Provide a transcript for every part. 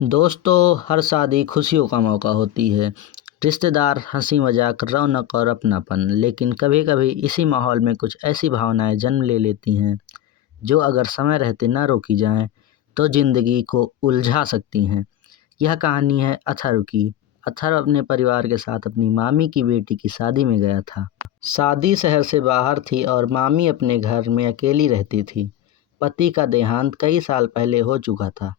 दोस्तों, हर शादी खुशियों का मौका होती है। रिश्तेदार, हंसी मजाक, रौनक और अपनापन। लेकिन कभी कभी इसी माहौल में कुछ ऐसी भावनाएं जन्म ले लेती हैं जो अगर समय रहते न रोकी जाएं तो जिंदगी को उलझा सकती हैं। यह कहानी है अथर्व की। अथर्व अपने परिवार के साथ अपनी मामी की बेटी की शादी में गया था। शादी शहर से बाहर थी और मामी अपने घर में अकेली रहती थी। पति का देहांत कई साल पहले हो चुका था।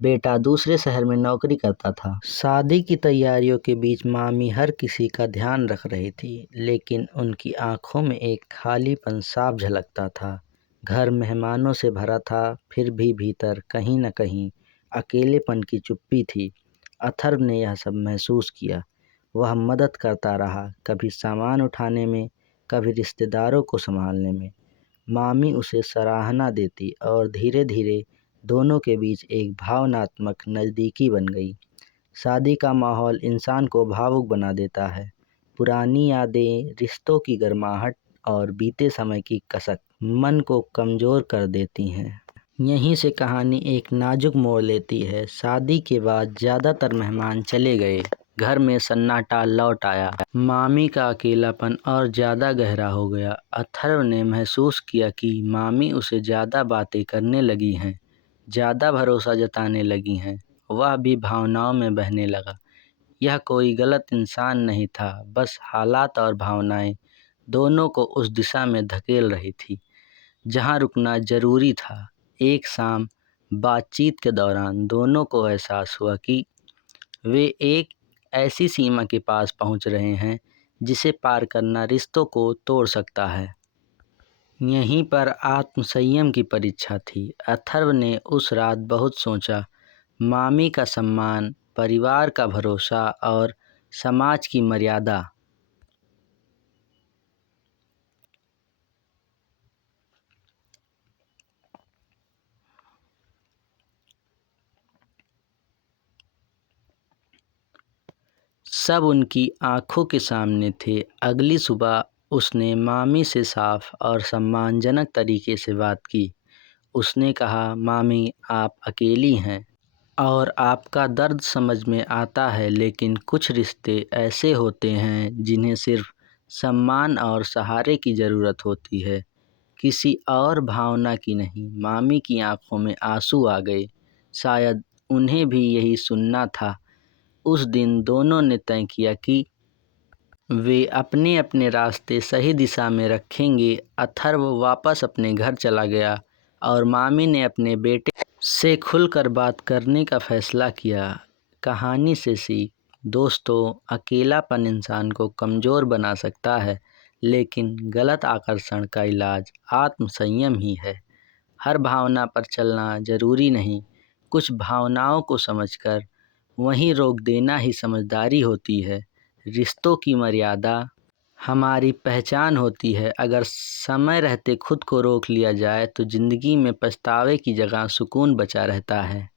बेटा दूसरे शहर में नौकरी करता था। शादी की तैयारियों के बीच मामी हर किसी का ध्यान रख रही थी, लेकिन उनकी आंखों में एक खालीपन साफ झलकता था। घर मेहमानों से भरा था, फिर भी भीतर कहीं न कहीं अकेलेपन की चुप्पी थी। अथर्व ने यह सब महसूस किया। वह मदद करता रहा, कभी सामान उठाने में, कभी रिश्तेदारों को संभालने में। मामी उसे सराहना देती और धीरे धीरे दोनों के बीच एक भावनात्मक नज़दीकी बन गई। शादी का माहौल इंसान को भावुक बना देता है। पुरानी यादें, रिश्तों की गर्माहट और बीते समय की कसक मन को कमज़ोर कर देती हैं। यहीं से कहानी एक नाजुक मोड़ लेती है। शादी के बाद ज़्यादातर मेहमान चले गए। घर में सन्नाटा लौट आया। मामी का अकेलापन और ज़्यादा गहरा हो गया। अथर्व ने महसूस किया कि मामी उसे ज़्यादा बातें करने लगी हैं, ज़्यादा भरोसा जताने लगी हैं। वह भी भावनाओं में बहने लगा। यह कोई गलत इंसान नहीं था, बस हालात और भावनाएं दोनों को उस दिशा में धकेल रही थी जहां रुकना जरूरी था। एक शाम बातचीत के दौरान दोनों को एहसास हुआ कि वे एक ऐसी सीमा के पास पहुंच रहे हैं जिसे पार करना रिश्तों को तोड़ सकता है। यहीं पर आत्मसंयम की परीक्षा थी। अथर्व ने उस रात बहुत सोचा। मामी का सम्मान, परिवार का भरोसा और समाज की मर्यादा। सब उनकी आंखों के सामने थे। अगली सुबह उसने मामी से साफ और सम्मानजनक तरीके से बात की। उसने कहा, मामी, आप अकेली हैं और आपका दर्द समझ में आता है, लेकिन कुछ रिश्ते ऐसे होते हैं जिन्हें सिर्फ सम्मान और सहारे की ज़रूरत होती है, किसी और भावना की नहीं। मामी की आंखों में आंसू आ गए। शायद उन्हें भी यही सुनना था। उस दिन दोनों ने तय किया कि वे अपने अपने रास्ते सही दिशा में रखेंगे। अथर्व वापस अपने घर चला गया और मामी ने अपने बेटे से खुलकर बात करने का फैसला किया। कहानी से सीख। दोस्तों, अकेलापन इंसान को कमज़ोर बना सकता है, लेकिन गलत आकर्षण का इलाज आत्मसंयम ही है। हर भावना पर चलना ज़रूरी नहीं। कुछ भावनाओं को समझकर वहीं रोक देना ही समझदारी होती है। रिश्तों की मर्यादा हमारी पहचान होती है। अगर समय रहते खुद को रोक लिया जाए तो ज़िंदगी में पछतावे की जगह सुकून बचा रहता है।